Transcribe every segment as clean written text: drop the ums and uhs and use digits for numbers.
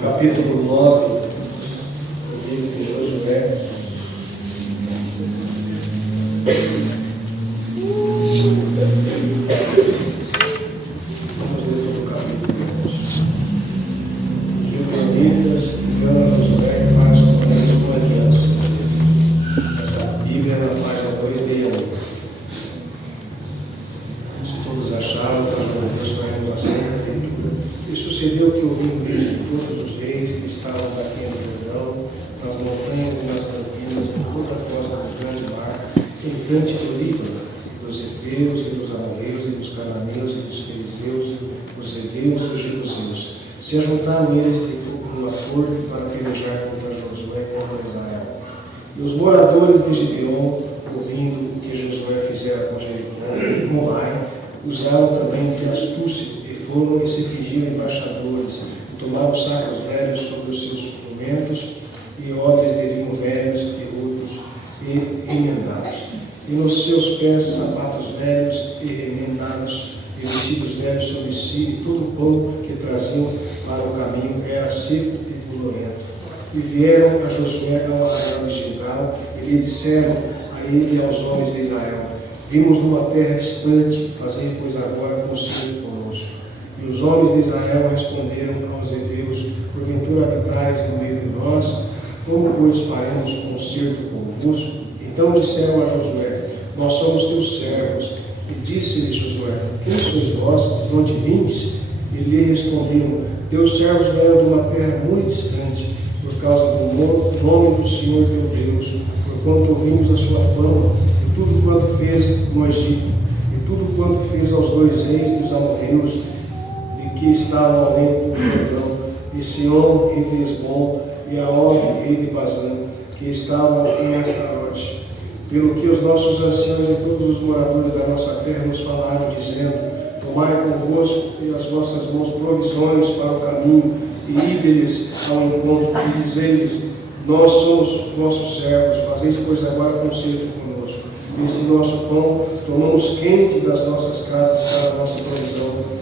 capítulo 9 do livro de Josué. Vamos ler todo o capítulo. Os Gibeonitas enganam Josué e faz com eles uma aliança. Essa Bíblia na página 41. Se todos acharam que Josué nos assenta. E sucedeu que ouvindo isto todos os reis que estavam batendo o Jordão, nas montanhas e nas campinas, em toda a costa do grande mar, em frente do Líbano, dos heteus e dos amorreus e dos cananeus e dos filisteus, dos heveus e dos jebuseus, se ajuntaram eles de um acordo para pelejar contra Josué e contra Israel. E os moradores de Gibeon, ouvindo o que Josué fizera com Jericó e com Ai, usaram também de astúcia, foram e se fingiram embaixadores, e tomaram sacos velhos sobre os seus jumentos, e odres de vinho velhos, e outros, e remendados. E nos seus pés sapatos velhos, e remendados, e vestidos velhos sobre si, e todo o pão que traziam para o caminho era seco e pulorento. E vieram a Josué ao arraial de Gilgal, e lhe disseram a ele e aos homens de Israel: vimos numa terra distante, fazei pois agora conselho conosco. E os homens de Israel responderam aos heveus: porventura habitais no meio de nós? Como, pois, faremos concerto convosco? Então disseram a Josué: nós somos teus servos. E disse-lhe Josué: quem sois vós? De onde vindes? E lhe responderam: teus servos vieram de uma terra muito distante, por causa do nome do Senhor teu Deus, porquanto ouvimos a sua fama, e tudo quanto fez no Egito, e tudo quanto fez aos dois reis dos amorreus, que estavam além do Jordão, e Sion, rei de Esbom, e Og, rei de Bazã, que estavam em Astarote. Pelo que os nossos anciãos e todos os moradores da nossa terra nos falaram, dizendo: tomai convosco e as vossas mãos provisões para o caminho, e ide-lhes ao encontro, e dizei-lhes: nós somos vossos servos, fazeis pois agora concerto conosco. Esse nosso pão tomamos quente das nossas casas para a nossa provisão,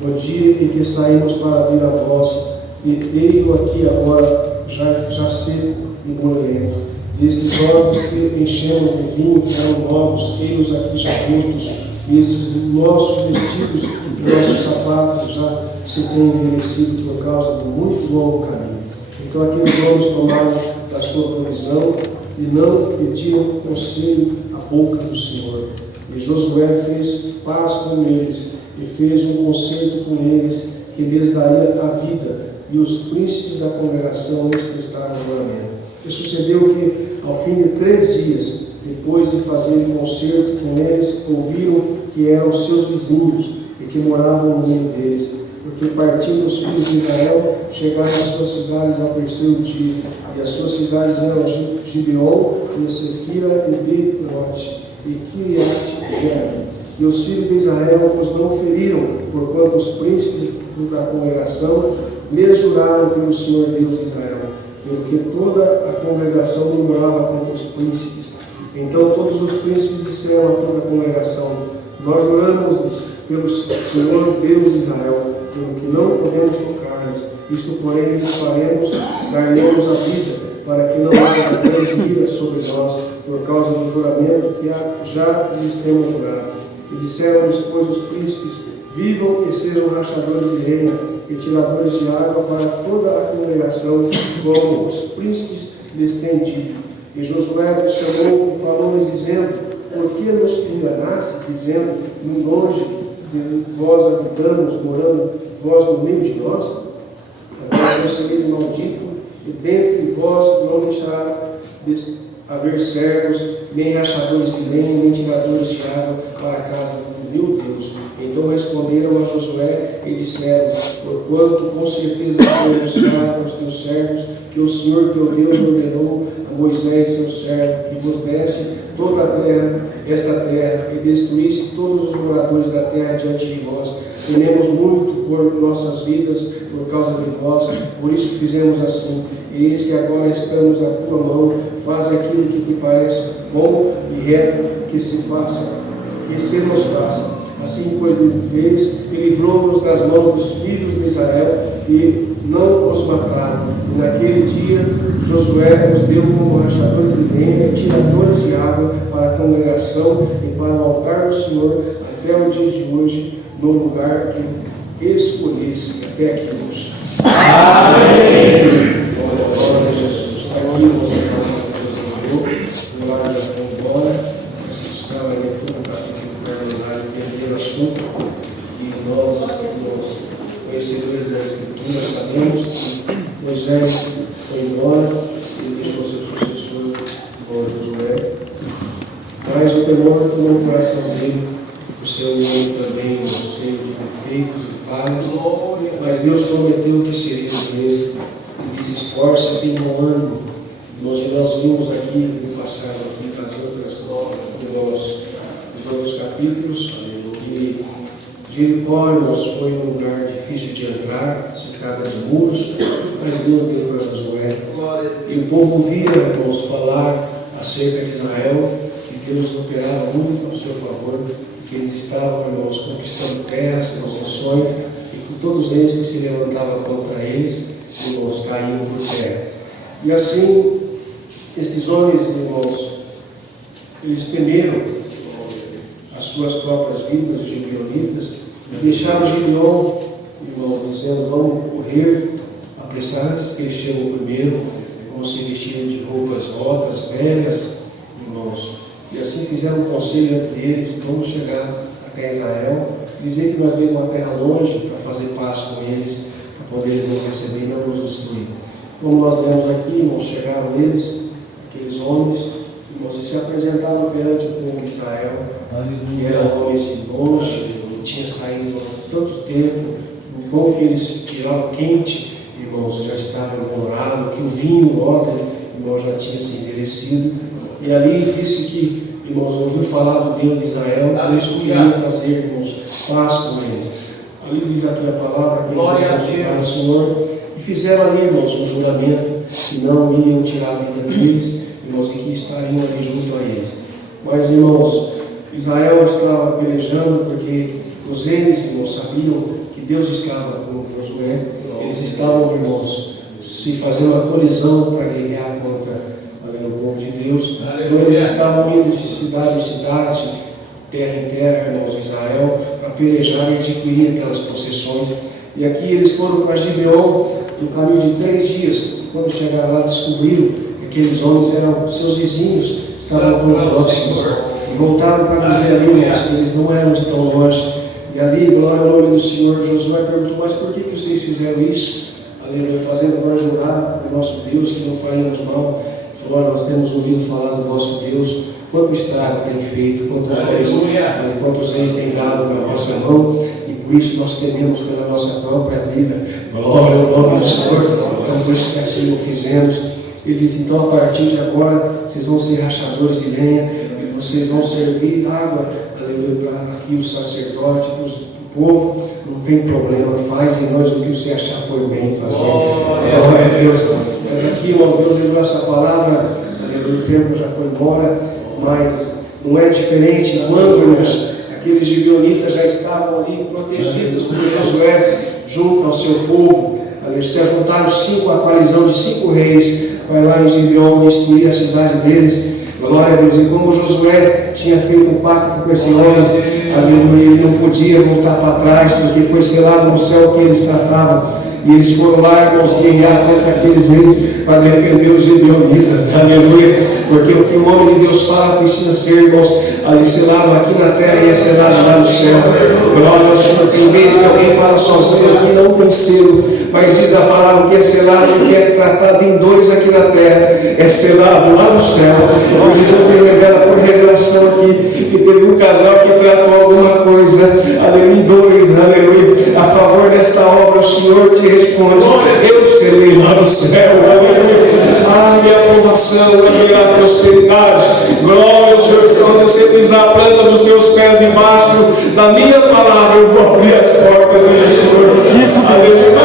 no dia em que saímos para vir a vós, e ei-lo aqui agora, já seco e bolorento. Esses odres que enchemos de vinho, que eram novos, ei-los aqui já rotos, e esses nossos vestidos e nossos sapatos já se têm envelhecido por causa do muito longo caminho. Então aqueles homens tomaram da sua provisão e não pediram conselho à boca do Senhor. E Josué fez paz com eles, e fez um concerto com eles, que lhes daria a vida, e os príncipes da congregação lhes prestaram juramento. E sucedeu que, ao fim de 3 dias, depois de fazerem concerto com eles, ouviram que eram seus vizinhos, e que moravam no meio deles, porque partindo os filhos de Israel, chegaram às suas cidades ao 3º dia, e as suas cidades eram Gibeon, e Sefira, e Beerote, e Kiriat-Jearim. E os filhos de Israel os não feriram, porquanto os príncipes da congregação lhes juraram pelo Senhor Deus de Israel, pelo que toda a congregação murmurava contra os príncipes. Então todos os príncipes disseram a toda a congregação: nós juramos pelo Senhor Deus de Israel, pelo que não podemos tocar-lhes. Isto, porém, lhes faremos, dar-lhes a vida, para que não haja grande ira sobre nós, por causa do juramento que já lhes temos jurado. E disseram-lhes, pois, os príncipes: vivam e sejam rachadores de lenha e tiradores de água para toda a congregação, como os príncipes lhes têm dito. E Josué os chamou e falou-lhes, dizendo: por que nos enganaste, dizendo: longe de vós habitamos, morando vós no meio de nós? Agora sereis maldito, e dentre vós não deixará haver servos, nem rachadores de lenha, nem tiradores de água para a casa do meu Deus. Então responderam a Josué e disseram: porquanto com certeza foi anunciado aos teus servos que o Senhor teu Deus ordenou a Moisés seu servo que vos desse toda a terra, esta terra, e destruísse todos os moradores da terra diante de vós. Tememos muito por nossas vidas por causa de vós, por isso fizemos assim. E eis que agora estamos à tua mão, faz aquilo que te parece bom e reto, que se nos faça. Assim, pois, de vez, e livrou-nos das mãos dos filhos de Israel e não os mataram. E naquele dia Josué os deu como rachadores de lenha e tiradores de água para a congregação e para o altar do Senhor até o dia de hoje, no lugar que escolhesse. Até aqui, irmãos. Amém. Glória a Jesus. Está aqui, irmãos, a palavra que Deus enviou. O lar já foi embora. Essa escala é leitura do capítulo preliminar, entender o assunto. E nós, conhecedores da Escritura, sabemos que Moisés foi embora e deixou seu sucessor, o Josué. Mas o temor tomou o coração dele, o seu homem também, cheio de defeitos e falhas. Mas Deus prometeu que seria o mesmo. E se esforça, tem um ânimo. Nós vimos aqui no passado, aqui nas outras nos outros capítulos, que Jericó, irmãos, foi um lugar difícil de entrar, cercado de muros, mas Deus deu para Josué. E o povo via, irmãos, falar acerca de Israel, que Deus operava muito ao seu favor, que eles estavam, irmãos, conquistando terras, possessões, e que todos eles que se levantavam contra eles, irmãos, caíam por terra. E assim, esses homens, irmãos, eles temeram as suas próprias vidas, os gibeonitas, e deixaram Gibeon, irmãos, dizendo: vamos correr, apressar antes que eles chegam primeiro, vamos se vestir de roupas rotas, velhas, irmãos. E assim fizeram um conselho entre eles: vamos chegar até Israel, dizer que nós veio uma terra longe para fazer paz com eles, para poder eles nos receber e não nos destruir. Como nós vemos aqui, irmãos, chegaram eles, aqueles homens, irmãos, e se apresentaram perante o povo de Israel, que eram homens de longe, não tinha saído há tanto tempo, o pão que eles tiraram quente, irmãos, já estava embolorado, que o vinho, o odre, irmãos, já tinha se envelhecido. E ali disse que, irmãos, ouviu falar do Deus de Israel, por isso queriam fazer, irmãos, paz com eles. Ali diz aqui a palavra que eles iam consultar o Senhor e fizeram ali, irmãos, um juramento que não iam tirar a vida deles, irmãos, e que estariam ali junto a eles. Mas, irmãos, Israel estava pelejando porque os reis, irmãos, sabiam que Deus estava com Josué. Eles estavam, irmãos, se fazendo uma colisão para guerrear contra o povo de Deus. Então eles estavam indo de cidade em cidade, terra em terra, irmãos, Israel, para pelejar e adquirir aquelas possessões. E aqui eles foram para Gibeon, no caminho de 3 dias. Quando chegaram lá, descobriram que aqueles homens eram seus vizinhos, estavam tão próximos. E voltaram para dizer ali, irmãos, que eles não eram de tão longe. E ali, glória ao nome do Senhor, Josué perguntou: mas por que vocês fizeram isso? Aleluia, fazendo nós jurar o nosso Deus que não faríamos mal. Falou: nós temos ouvido falar do vosso Deus, quanto estrago tem feito, quantos reis tem dado na vossa mão, e por isso nós tememos pela nossa própria vida. Glória ao nome do Senhor. Então, por isso que assim o fizemos. Ele disse: então, a partir de agora, vocês vão ser rachadores de lenha, e vocês vão servir água, aleluia, para aqui os sacerdotes, para o povo. Não tem problema, faz em nós o que você achar por bem fazer. Glória a Deus. Mas aqui, irmãos, Deus deu essa palavra, aleluia, o tempo já foi embora, mas não é diferente quando, irmãos, aqueles gibeonitas já estavam ali protegidos por Josué, junto ao seu povo. Se ajuntaram a coalizão de 5 reis, vai lá em Gibeon destruir a cidade deles. Glória a Deus. E como Josué tinha feito um pacto com esse homem, aleluia, ele não podia voltar para trás, porque foi selado no céu que eles tratavam. E eles foram lá, irmãos, guerrear contra aqueles reis para defender os gibeonitas. Aleluia. Porque o que o homem de Deus fala precisa ser, irmãos, ali selado aqui na terra e é selado lá no céu. Glória ao Senhor. Tem vezes que alguém fala sozinho aqui, não tem selo. Mas diz a palavra que é selado, que é tratado em 2 aqui na terra, é selado lá no céu. Hoje Deus me revela por revelação aqui que teve um casal que tratou alguma coisa, aleluia, em 2, aleluia, a favor desta obra. O Senhor te responde: eu selei lá no céu, aleluia. Ai, minha aprovação, aleluia, a prosperidade. Glória ao Senhor. Quando você pisar a planta dos teus pés debaixo da minha palavra, eu vou abrir as portas do Senhor. Aleluia.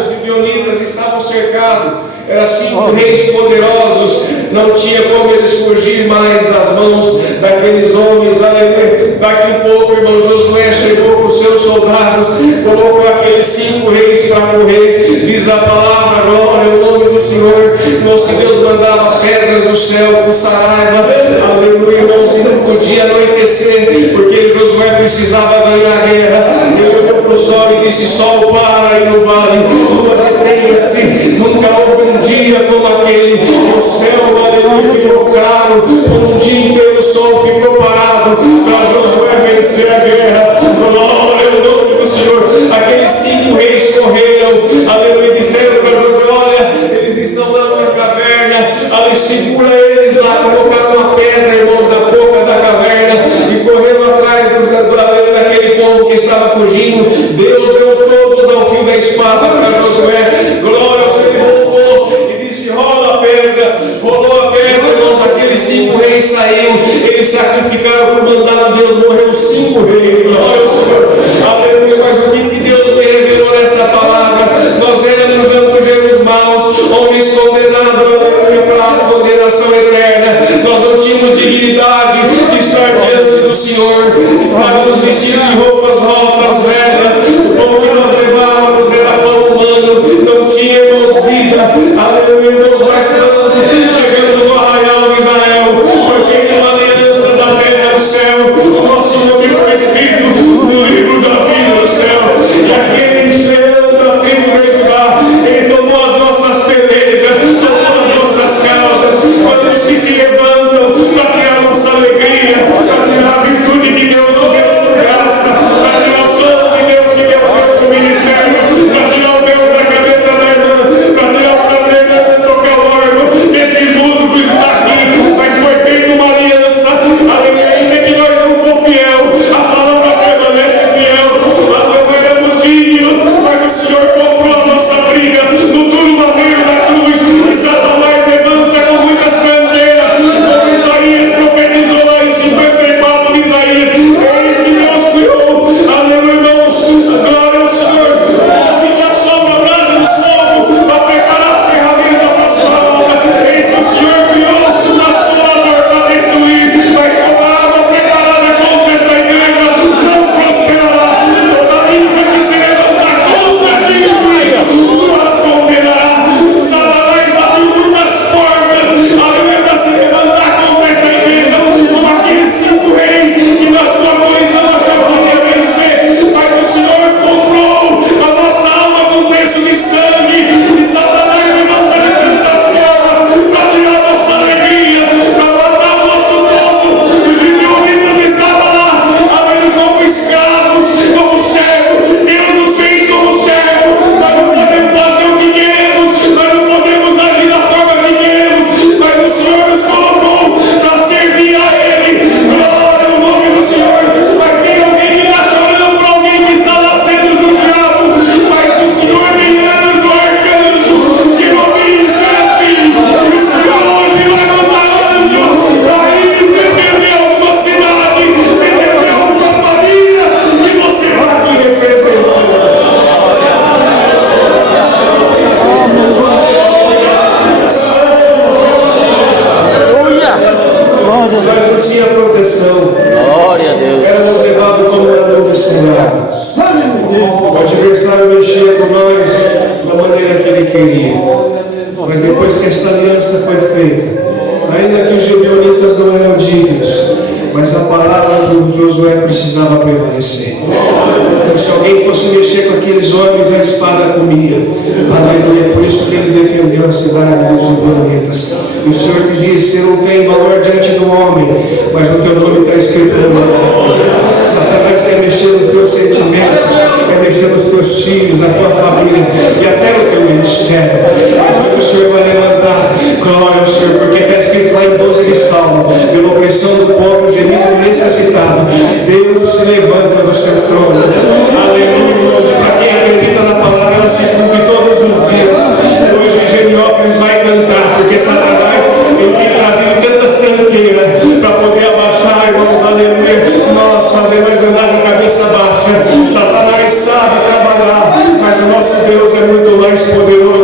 Os gibeonitas estavam cercados, eram 5 reis poderosos, não tinha como eles fugir mais das mãos daqueles homens. Aleluia. Daqui a pouco, irmão, Josué chegou com os seus soldados, colocou aquele aqueles 5 reis para morrer. Diz a palavra, glória ao nome do Senhor, irmãos, que Deus mandava pedras do céu com saraiva, aleluia, irmãos, e não podia anoitecer, porque Josué precisava ganhar a guerra. Ele olhou para o sol e disse: sol, para aí no vale, lua, detenha-se. Nunca houve um dia como aquele, o céu, aleluia, ficou claro, por um dia inteiro o sol ficou parado, para Josué vencer a guerra. Glória ao nome do Senhor. Aqueles 5 reis correram, aleluia, disseram para Josué: olha, eles estão lá na caverna, ali, segura eles lá. Colocaram uma pedra, irmãos, na boca da caverna e correram atrás daquele povo que estava fugindo. Deus deu todos ao fio da espada para Josué. Glória ao Senhor. Voltou e disse: rola a pedra. Rolou a pedra, irmãos. Aqueles 5 reis saíram, eles sacrificaram por mandado de Deus. Morreu 5 reis. Glória ao Senhor. Aleluia. Mas o que Deus me revelou nesta palavra? Nós éramos anjos maus, homens condenados, aleluia, para a condenação eterna. Nós não tínhamos dignidade de estar diante do Senhor. Estávamos vestidos de roupas rotas, velhas. O pão que nós levávamos era pão humano. Não tínhamos vida. Aleluia, irmãos. Mas quando chegamos no arraial de Israel, foi feita uma aliança da terra do céu. O nosso nome foi escrito no livro da vida do céu. E aquele leão da tribo de Judá, ele tomou as nossas pelejas, tomou as nossas causas. Quantos que se levantam para tirar a nossa alegria, para tirar a virtude que Deus nos deu por graça, para tirar o dom de Deus que Deus deu para o ministério, para tirar o véu da cabeça da irmã, para tirar o prazer de tocar o órgão. Esse músico está aqui, mas foi feita uma aliança. Ainda que nós não for fiel, a palavra permanece fiel. Não éramos dignos, mas o Senhor comprou a nossa briga no duro madeiro da cruz. E Satanás levanta com muitas bandeiras. Como Isaías profetizou lá em 54 de Isaías: eis que Deus criou, aleluia, irmãos, glória ao Senhor, que a sombra, a brasa do fogo, para preparar a ferramenta para a sua obra. Eis que o Senhor criou um assolador para destruir, mas toda a água preparada contra esta igreja não prosperará. Toda língua que se levantar contra ti, tu as condenará. Satanás abriu muitas portas, aleluia, para se levantar contra esta igreja, como aqueles 5 reis que na sua colisão nós não podíamos vencer. Mas o Senhor comprou a nossa alma com preço de sangue. E Satanás levanta de tantas formas para tirar a nossa alegria, para matar o nosso povo. Os gibeonitas estavam lá, aleluia, como escravos, como servos. Deus nos fez como servos. Nós não podemos fazer o que queremos, nós não podemos agir da forma que queremos, mas o Senhor nos colocou para servir a Ele. Glória ao nome do Senhor. Mas tem alguém que está chorando por alguém que está nascendo do diabo, mas o Senhor tem anjo, arcanjo, que domina serafim. E o Senhor hoje vai mandar anjo para ir defender alguma cidade, defender alguma família, e você vai aqui representando. Nós não tinha proteção. Glória a Deus. Éramos levados como uma nuvem sem ar. O adversário mexia com nós da maneira que ele queria. Mas depois que essa aliança foi feita, ainda que os gibeonitas não eram dignos, mas a palavra do Josué precisava prevalecer. Porque se alguém fosse mexer com aqueles homens, a espada comia. Aleluia. Por isso que ele defendeu a cidade dos gibeonitas. E o Senhor te diz: você não tem valor diante do homem, mas no teu nome está escrito no nome. Satanás quer mexer nos teus sentimentos, quer mexer nos teus filhos, na tua família e até no teu ministério. Mas o Senhor vai levantar, glória ao Senhor, porque está escrito lá em 12 de Salmo: pela opressão do pobre, o gemido do necessitado, Deus se levanta do seu trono. Aleluia, irmãos. E para quem acredita na palavra, ela se cumpre todos os dias. Hoje Geniópolis vai cantar, porque Satanás ele tem trazido tantas tranqueiras para poder abaixar, irmãos, aleluia, nós fazemos andar de cabeça baixa. Satanás sabe trabalhar, mas o nosso Deus é muito mais poderoso.